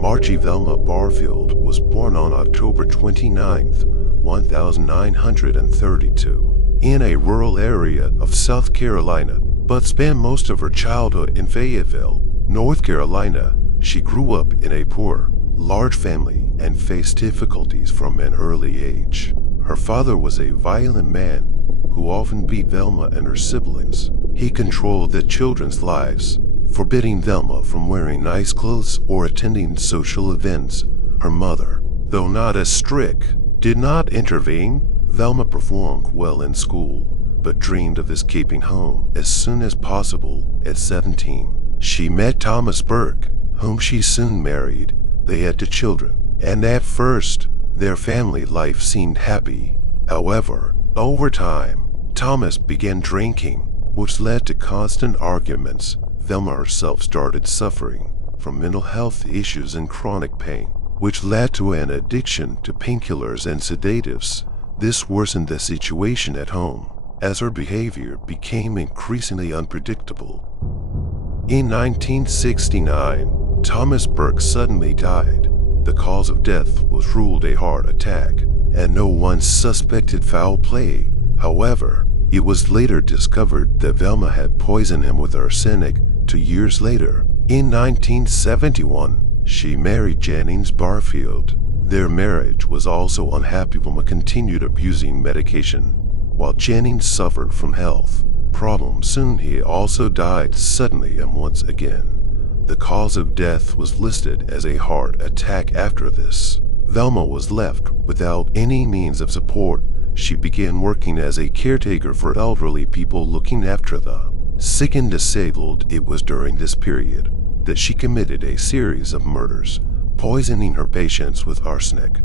Margie Velma Barfield was born on October 29, 1932, in a rural area of South Carolina, but spent most of her childhood in Fayetteville, North Carolina. She grew up in a poor, large family and faced difficulties from an early age. Her father was a violent man who often beat Velma and her siblings. He controlled the children's lives, forbidding Velma from wearing nice clothes or attending social events. Her mother, though not as strict, did not intervene. Velma performed well in school, but dreamed of escaping home as soon as possible. At 17, she met Thomas Burke, whom she soon married. They had two children, and at first, their family life seemed happy. However, over time, Thomas began drinking, which led to constant arguments. Velma herself started suffering from mental health issues and chronic pain, which led to an addiction to painkillers and sedatives. This worsened the situation at home, as her behavior became increasingly unpredictable. In 1969, Thomas Burke suddenly died. The cause of death was ruled a heart attack, and no one suspected foul play. However, it was later discovered that Velma had poisoned him with arsenic. 2 years later, in 1971, she married Jennings Barfield. Their marriage was also unhappy. Velma continued abusing medication, while Jennings suffered from health problems. Soon he also died suddenly and once again. The cause of death was listed as a heart attack. After this, Velma was left without any means of support. She began working as a caretaker for elderly people, looking after the sick and disabled. It was during this period that she committed a series of murders, poisoning her patients with arsenic.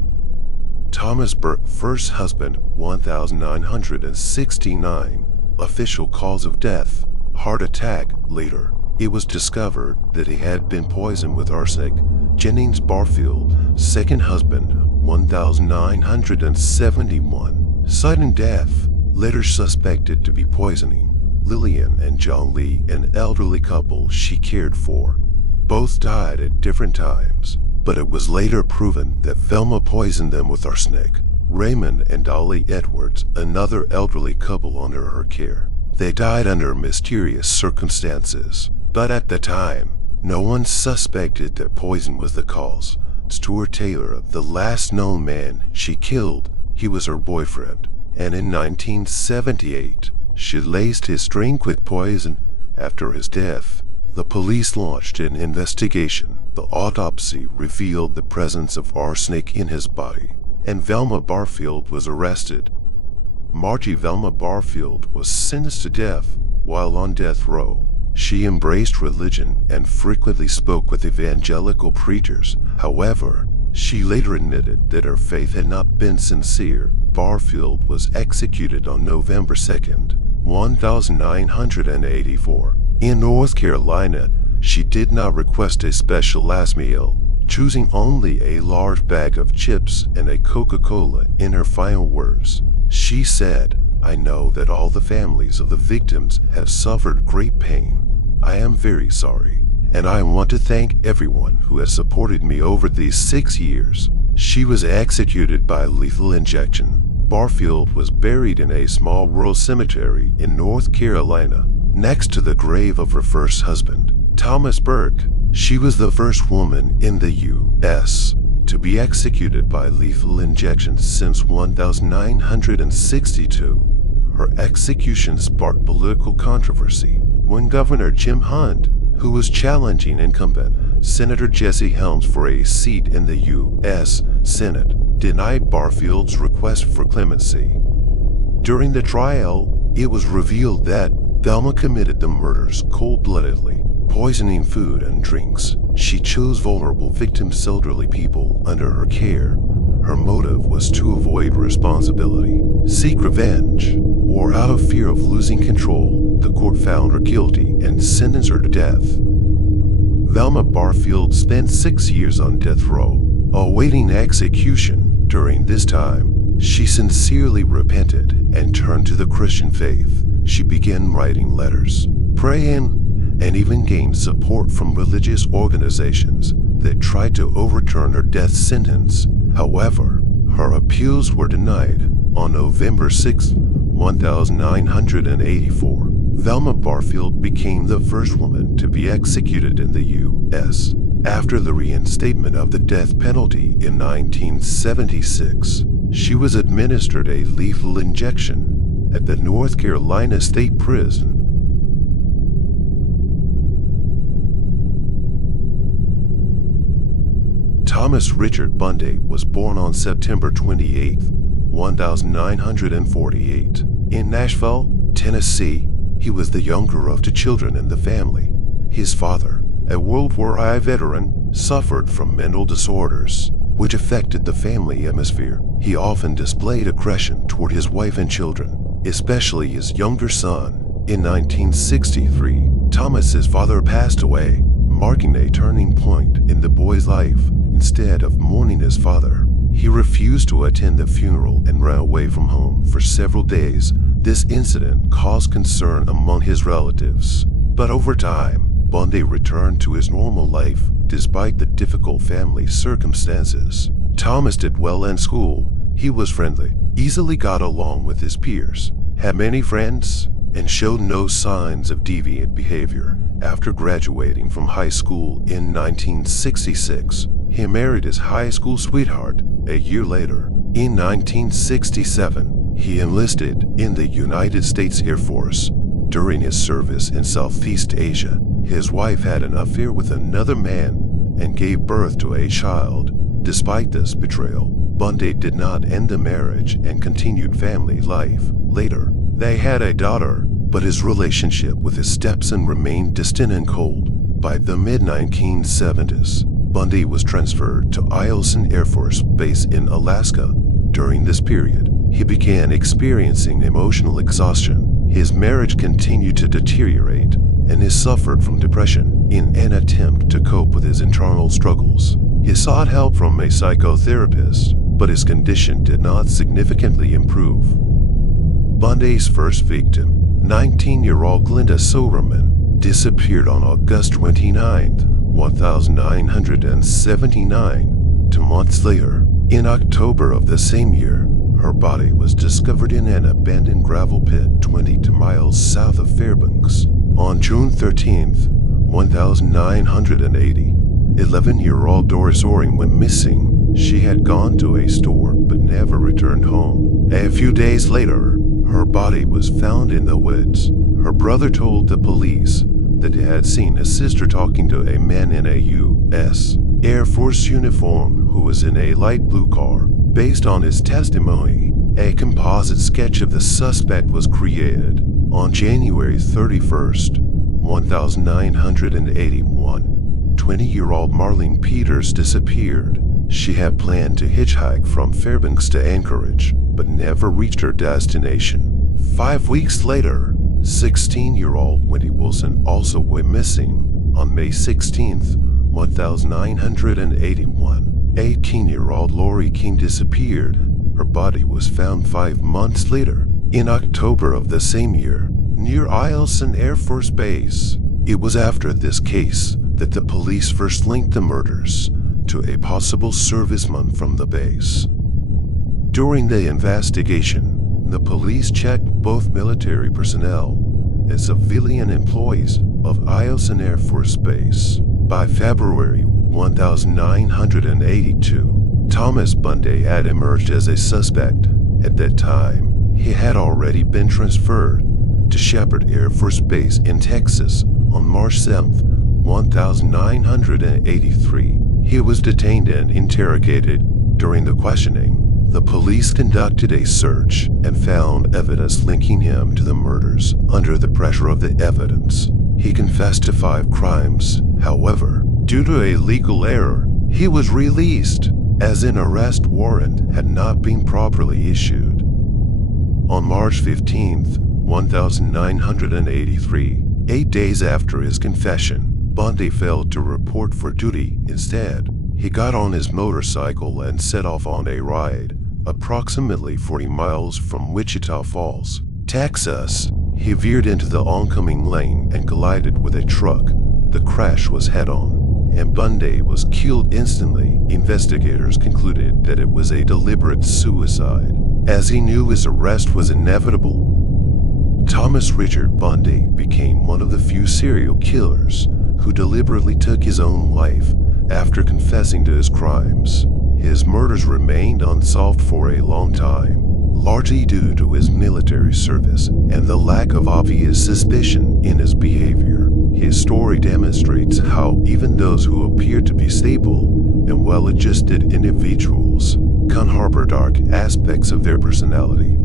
Thomas Burke, first husband, 1969. Official cause of death, heart attack. Later, it was discovered that he had been poisoned with arsenic. Jennings Barfield, second husband, 1971. Sudden death, later suspected to be poisoning. Lillian and John Lee, an elderly couple she cared for. Both died at different times, but it was later proven that Velma poisoned them with arsenic. Raymond and Dolly Edwards, another elderly couple under her care. They died under mysterious circumstances, but at the time, no one suspected that poison was the cause. Stuart Taylor, the last known man she killed, he was her boyfriend, and in 1978, she laced his drink with poison. After his death, the police launched an investigation. The autopsy revealed the presence of arsenic in his body, and Velma Barfield was arrested. Margie Velma Barfield was sentenced to death while on death row. She embraced religion and frequently spoke with evangelical preachers. However, she later admitted that her faith had not been sincere. Barfield was executed on November 2nd, 1984. In North Carolina, she did not request a special last meal, choosing only a large bag of chips and a Coca-Cola. In her final words, she said, "I know that all the families of the victims have suffered great pain. I am very sorry, and I want to thank everyone who has supported me over these 6 years." She was executed by lethal injection. Barfield was buried in a small rural cemetery in North Carolina, next to the grave of her first husband, Thomas Burke. She was the first woman in the U.S. to be executed by lethal injection since 1962. Her execution sparked political controversy when Governor Jim Hunt, who was challenging incumbent Senator Jesse Helms for a seat in the U.S. Senate, denied Barfield's request for clemency. During the trial, it was revealed that Velma committed the murders cold-bloodedly, poisoning food and drinks. She chose vulnerable victims, elderly people, under her care. Her motive was to avoid responsibility, seek revenge, or out of fear of losing control. The court found her guilty and sentenced her to death. Velma Barfield spent 6 years on death row, awaiting execution. During this time, she sincerely repented and turned to the Christian faith. She began writing letters, praying, and even gained support from religious organizations. that tried to overturn her death sentence. However, her appeals were denied. On November 6, 1984, Velma Barfield became the first woman to be executed in the U.S. After the reinstatement of the death penalty in 1976, she was administered a lethal injection at the North Carolina State Prison. Thomas Richard Bunday was born on September 28, 1948, in Nashville, Tennessee. He was the younger of two children in the family. His father, a World War I veteran, suffered from mental disorders, which affected the family atmosphere. He often displayed aggression toward his wife and children, especially his younger son. In 1963, Thomas's father passed away, marking a turning point in the boy's life. Instead of mourning his father, he refused to attend the funeral and ran away from home for several days. This incident caused concern among his relatives, but over time, Bunday returned to his normal life despite the difficult family circumstances. Thomas did well in school. He was friendly, easily got along with his peers, had many friends, and showed no signs of deviant behavior. After graduating from high school in 1966, he married his high school sweetheart a year later. In 1967, he enlisted in the United States Air Force. During his service in Southeast Asia, his wife had an affair with another man and gave birth to a child. Despite this betrayal, Bunday did not end the marriage and continued family life. Later, they had a daughter, but his relationship with his stepson remained distant and cold. By the mid-1970s, Bunday was transferred to Eielson Air Force Base in Alaska. During this period, he began experiencing emotional exhaustion. His marriage continued to deteriorate, and he suffered from depression. In an attempt to cope with his internal struggles, he sought help from a psychotherapist, but his condition did not significantly improve. Bunday's first victim, 19-year-old Glenda Silverman, disappeared on August 29, 1979. 2 months later, in October of the same year, her body was discovered in an abandoned gravel pit 22 miles south of Fairbanks. On June 13, 1980, 11-year-old Doris Oring went missing. She had gone to a store but never returned home. A few days later, her body was found in the woods. Her brother told the police that he had seen his sister talking to a man in a U.S. Air Force uniform who was in a light blue car. Based on his testimony, a composite sketch of the suspect was created. On January 31st, 1981, 20-year-old Marlene Peters disappeared. She had planned to hitchhike from Fairbanks to Anchorage, but never reached her destination. 5 weeks later, 16-year-old Wendy Wilson also went missing. On May 16th, 1981, 18-year-old Lori King disappeared. Her body was found 5 months later, in October of the same year, near Eielson Air Force Base. It was after this case that the police first linked the murders to a possible serviceman from the base. During the investigation, the police checked both military personnel and civilian employees of Eielson Air Force Base. By February 1982, Thomas Bunday had emerged as a suspect. At that time, he had already been transferred to Shepherd Air Force Base in Texas on March 7, 1983. He was detained and interrogated. During the questioning, the police conducted a search and found evidence linking him to the murders. Under the pressure of the evidence, he confessed to 5 crimes. However, due to a legal error, he was released, as an arrest warrant had not been properly issued. On March 15, 1983, 8 days after his confession, Bunday failed to report for duty. Instead, he got on his motorcycle and set off on a ride, approximately 40 miles from Wichita Falls, Texas. He veered into the oncoming lane and collided with a truck. The crash was head-on, and Bunday was killed instantly. Investigators concluded that it was a deliberate suicide, as he knew his arrest was inevitable. Thomas Richard Bunday became one of the few serial killers who deliberately took his own life after confessing to his crimes. His murders remained unsolved for a long time, largely due to his military service and the lack of obvious suspicion in his behavior. His story demonstrates how even those who appear to be stable and well-adjusted individuals can harbor dark aspects of their personality.